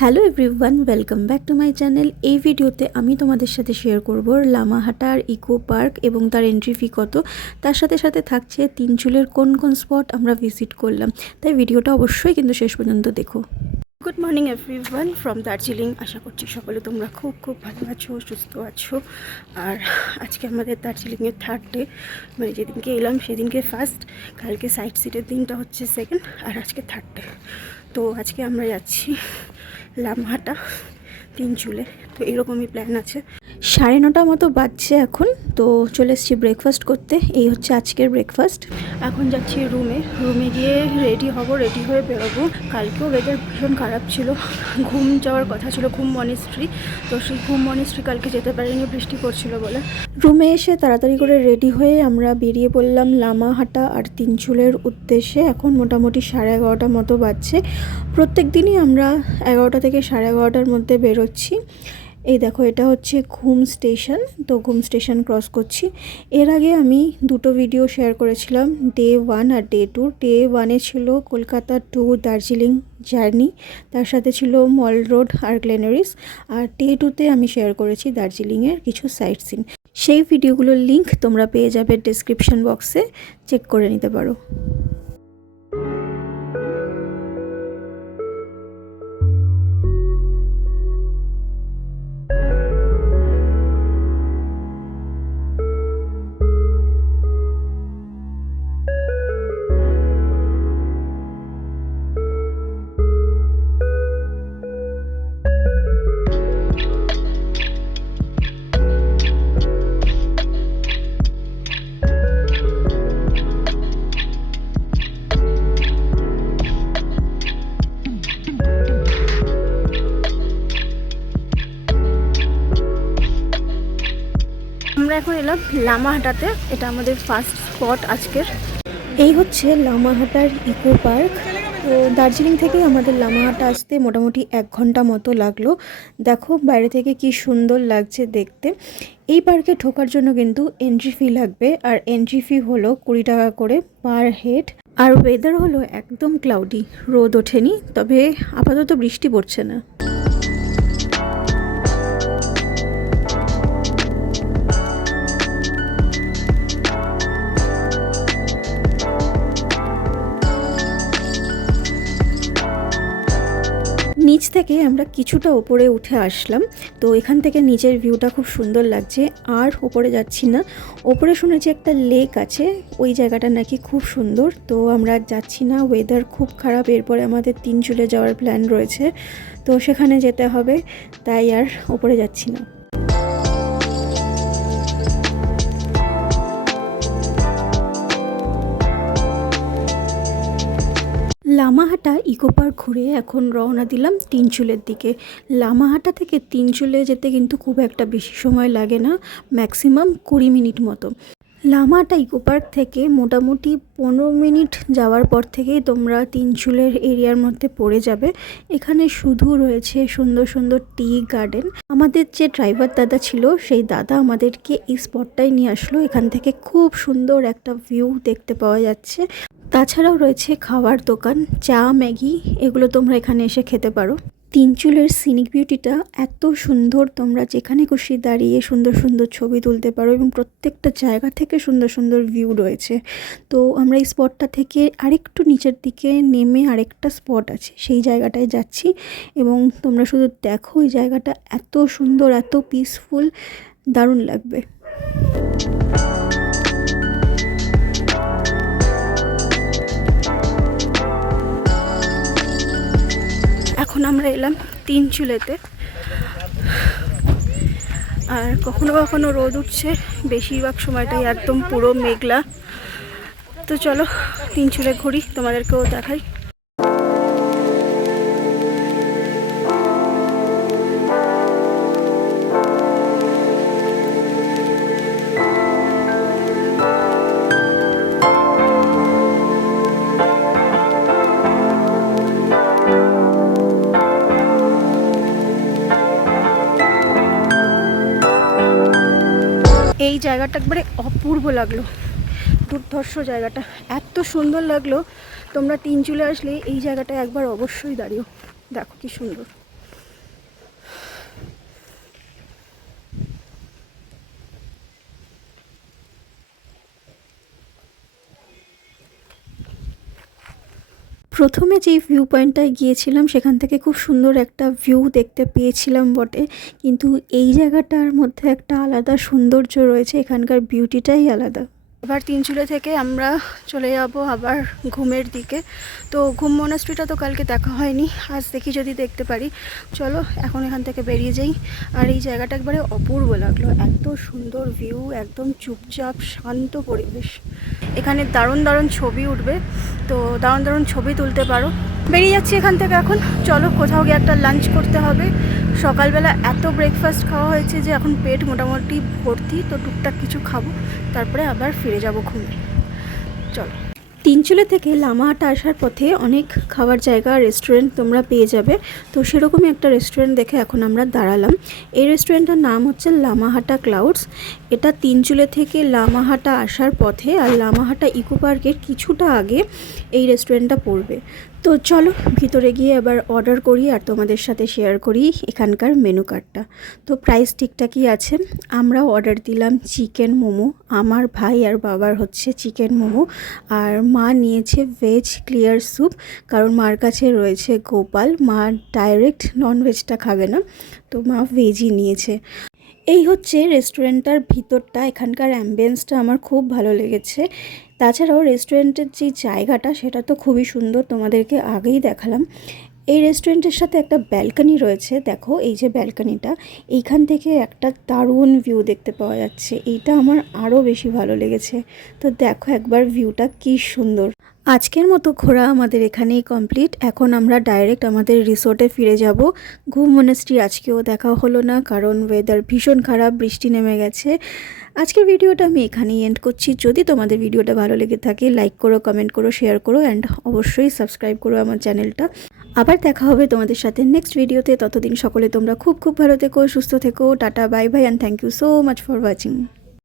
Hello everyone, welcome back to my channel. এই ভিডিওতে আমি তোমাদের সাথে শেয়ার করব লামাহাটার ইকো পার্ক এবং তার এন্ট্রি ফি কত, তার সাথে সাথে থাকছে তিনচুলের কোন কোন স্পট আমরা ভিজিট করলাম। তাই ভিডিওটা অবশ্যই কিন্তু শেষ পর্যন্ত দেখো। Good morning everyone from Darjeeling. আশা করছি সকলে তোমরা খুব খুব ভালো আছো, সুস্থ আছো। আর আজকে আমাদের দার্জিলিংয়ের থার্ড ডে, মানে যেদিনকে এলাম সেদিনকে ফার্স্ট, কালকে সাইট সিটের দিনটা হচ্ছে সেকেন্ড, আর আজকে থার্ড ডে। তো আজকে আমরা যাচ্ছি লামাহাটা তিনচুলে। তো এরকমই প্ল্যান আছে। 9:30 মতো বাজছে এখন। তো চলে এসেছি ব্রেকফাস্ট করতে। এই হচ্ছে আজকের ব্রেকফাস্ট। এখন যাচ্ছি রুমে গিয়ে রেডি হব, রেডি হয়ে বেরোবো। কালকেও ওয়েদার ভীষণ খারাপ ছিল, ঘুম যাওয়ার কথা ছিল, ঘুম মনেস্ট্রি। তো সেই ঘুম মনেস্ট্রি কালকে যেতে পারিনি, বৃষ্টি পড়ছিল বলে। রুমে এসে তাড়াতাড়ি করে রেডি হয়ে আমরা বেরিয়ে পড়লাম লামাহাটা আর তিনচুলের উদ্দেশ্যে। এখন মোটামুটি 11:30 মতো বাজছে। প্রত্যেক দিনই আমরা 11টা থেকে 11:30টার মধ্যে বেরোচ্ছি। এই দেখো, এটা হচ্ছে ঘুম স্টেশন। তো ঘুম স্টেশন ক্রস করছি। এর আগে আমি দুটো ভিডিও শেয়ার করেছিলাম, ডে 1 আর ডে 2। ডে 1-এ ছিল কলকাতা টু দার্জিলিং জার্নি, তার সাথে ছিল মল রোড আর গ্লেনারিস। আর ডে 2-তে আমি শেয়ার করেছি দার্জিলিংয়ের কিছু সাইট সিন। সেই ভিডিওগুলোর লিঙ্ক তোমরা পেয়ে যাবে ডেসক্রিপশন বক্সে, চেক করে নিতে পারো। আমরা এখন এলাম লামাহাটাতে। এটা আমাদের ফার্স্ট স্পট আজকের। এই হচ্ছে লামাহাটার ইকো পার্ক। তো দার্জিলিং থেকে আমাদের লামাহাটা আসতে মোটামুটি 1 ঘন্টা মতো লাগলো। দেখো বাইরে থেকে কি সুন্দর লাগছে দেখতে। এই পার্কে ঢোকার জন্য কিন্তু এন্ট্রি ফি লাগবে, আর এন্ট্রি ফি হলো 20 টাকা করে পার হেড। আর ওয়েদার হলো একদম ক্লাউডি, রোদ ওঠেনি, তবে আপাতত বৃষ্টি পড়ছে না। নিচ থেকে আমরা কিছুটা ওপরে উঠে আসলাম। তো এখান থেকে নিচের ভিউটা খুব সুন্দর লাগছে। আর ওপরে যাচ্ছি না, ওপরে শুনেছি একটা লেক আছে, ওই জায়গাটা নাকি খুব সুন্দর। তো আমরা যাচ্ছি না, ওয়েদার খুব খারাপ। এরপরে আমাদের তিনচুলে যাওয়ার প্ল্যান রয়েছে, তো সেখানে যেতে হবে, তাই আর ওপরে যাচ্ছি না। লামাহাটা ইকো পার্ক ঘুরে এখন রওনা দিলাম তিনচুলের দিকে। লামাহাটা থেকে তিনচুলে যেতে কিন্তু খুব একটা বেশি সময় লাগে না, ম্যাক্সিমাম 20 মিনিট মতো। লামাহাটা ইকো পার্ক থেকে মোটামুটি 15 মিনিট যাওয়ার পর থেকেই তোমরা তিনচুলের এরিয়ার মধ্যে পড়ে যাবে। এখানে শুধু রয়েছে সুন্দর সুন্দর টি গার্ডেন। আমাদের যে ড্রাইভার দাদা ছিল, সেই দাদা আমাদেরকে এই স্পটটাই নিয়ে আসলো। এখান থেকে খুব সুন্দর একটা ভিউ দেখতে পাওয়া যাচ্ছে। তাছাড়াও রয়েছে খাওয়ার দোকান, চা, ম্যাগি, এগুলো তোমরা এখানে এসে খেতে পারো। তিনচুলের সিনিক বিউটিটা এত সুন্দর, তোমরা যেখানে খুশি দাঁড়িয়ে সুন্দর সুন্দর ছবি তুলতে পারো, এবং প্রত্যেকটা জায়গা থেকে সুন্দর সুন্দর ভিউ রয়েছে। তো আমরা এই স্পটটা থেকে আরেকটু নিচের দিকে নেমে আরেকটা স্পট আছে, সেই জায়গাটায় যাচ্ছি। এবং তোমরা শুধু দেখো, এই জায়গাটা এত সুন্দর, এত পিসফুল, দারুণ লাগবে। এখন আমরা এলাম তিনচুলেতে। আর কখনো কখনো রোদ উঠছে, বেশিরভাগ সময়টাই একদম পুরো মেঘলা। তো চলো তিনচুলে ঘুরি, তোমাদেরকেও দেখাই। এই জায়গাটা একবারে অপূর্ব লাগলো, দুর্ধর্ষ জায়গাটা, এত সুন্দর লাগলো। তোমরা তিনচুলে আসলে এই জায়গাটা একবার অবশ্যই দাঁড়িও, দেখো কি সুন্দর। প্রথমে যেই ভিউ পয়েন্টটায় গিয়েছিলাম সেখান থেকে খুব সুন্দর একটা ভিউ দেখতে পেয়েছিলাম বটে, কিন্তু এই জায়গাটার মধ্যে একটা আলাদা সৌন্দর্য রয়েছে, এখানকার বিউটিটাই আলাদা। এবার তিনচুলে থেকে আমরা চলে যাব আবার ঘুমের দিকে। তো ঘুম মনাস্ট্রিটা তো কালকে দেখা হয়নি, আজ দেখি যদি দেখতে পারি। চলো এখন এখান থেকে বেরিয়ে যাই। আর এই জায়গাটা একবারে অপূর্ব লাগলো, এত সুন্দর ভিউ, একদম চুপচাপ শান্ত পরিবেশ। এখানে দারুণ দারুণ ছবি উঠবে, তো দারুণ দারুণ ছবি তুলতে পারো। বেরিয়ে যাচ্ছি এখান থেকে এখন। চলো কোথাও গিয়ে একটা লাঞ্চ করতে হবে। সকালবেলা এত ব্রেকফাস্ট খাওয়া হয়েছে যে এখন পেট মোটামুটি ভর্তি, তো টুকটাক কিছু খাবো, তারপরে আবার ফিরে যাব ঘুমে। চলো। তিনচুলে থেকে লামাহাটা আসার পথে অনেক খাবার জায়গা, রেস্টুরেন্ট তোমরা পেয়ে যাবে। তো সেরকমই একটা রেস্টুরেন্ট দেখে এখন আমরা দাঁড়ালাম। এই রেস্টুরেন্টটার নাম হচ্ছে লামাহাটা ক্লাউডস। এটা তিনচুলে থেকে লামাহাটা আসার পথে, আর লামাহাটা ইকো পার্কের কিছুটা আগে এই রেস্টুরেন্টটা পড়বে। তো চলো ভিতরে গিয়ে আবার অর্ডার করি আর তোমাদের সাথে শেয়ার করি এখানকার মেনু কার্ডটা। তো প্রাইস ঠিকঠাকই আছে। আমরা অর্ডার দিলাম চিকেন মোমো, আমার ভাই আর বাবার হচ্ছে চিকেন মোমো, আর মা নিয়েছে ভেজ ক্লিয়ার স্যুপ, কারণ মার কাছে রয়েছে গোপাল, মা ডাইরেক্ট ননভেজটা খাবে না, তো মা ভেজই নিয়েছে। এই হচ্ছে রেস্টুরেন্টটার ভিতরটা, এখানকার অ্যাম্বিয়েন্সটা আমার খুব ভালো লেগেছে। তাছাড়াও রেস্টুরেন্টের যে জায়গাটা সেটা তো খুবই সুন্দর, তোমাদেরকে আগেই দেখালাম। এই রেস্টুরেন্টের সাথে একটা ব্যালকনি রয়েছে, দেখো এই যে ব্যালকনিটা, এইখান থেকে একটা দারুণ ভিউ দেখতে পাওয়া যাচ্ছে, এইটা আমার আরও বেশি ভালো লেগেছে। তো দেখো একবার ভিউটা কি সুন্দর। আজকের মতো ঘোরা আমাদের এখানেই কমপ্লিট। এখন আমরা ডাইরেক্ট আমাদের রিসোর্টে ফিরে যাব। ঘুম মনাস্ট্রি আজকেও দেখা হলো না, কারণ ওয়েদার ভীষণ খারাপ, বৃষ্টি নেমে গেছে। আজকের ভিডিওটা আমি এখানেই এন্ড করছি। যদি তোমাদের ভিডিওটা ভালো লেগে থাকে লাইক করো, কমেন্ট করো, শেয়ার করো, অ্যান্ড অবশ্যই সাবস্ক্রাইব করো আমার চ্যানেলটা। আবার দেখা হবে তোমাদের সাথে নেক্সট ভিডিওতে। ততদিন সকলে তোমরা খুব খুব ভালো থেকো, সুস্থ থেকো। Tata, bye bye, and thank you so much for watching.